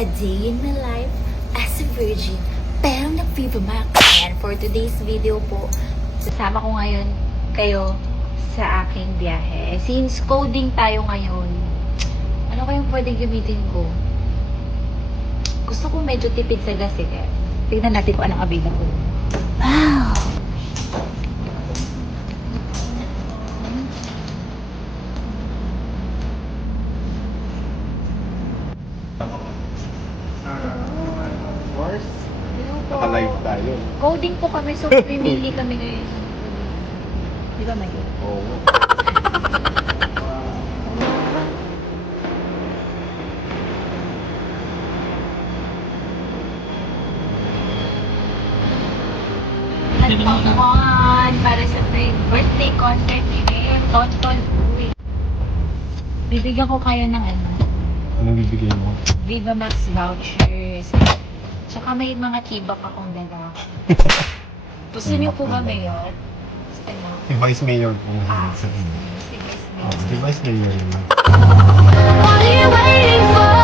A day in my life as a virgin, pero nag-Viva Max. And for today's video po, kasama ko ngayon kayo sa aking biyahe. Since coding tayo ngayon, ano kayong pwedeng gamitin ko? Gusto ko medyo tipid sa gas eh. Tignan natin kung anong available. Wow! Naka-live tayo. Coding po kami, so pimili kami ngayon. Di ba, Mayo? Oo. Tonton para sa birthday concert ni Mayor. Tonton. Uy. Bibigyan ko kayo ng ano, Anong bibigay mo? Viva Max vouchers. Tsaka may mga tibak akong dala. Gusto niyo po ba, Mayor? Gusto niyo? Si Vice Mayor po. Si Vice Mayor. Si Vice Mayor naman. What are you waiting for?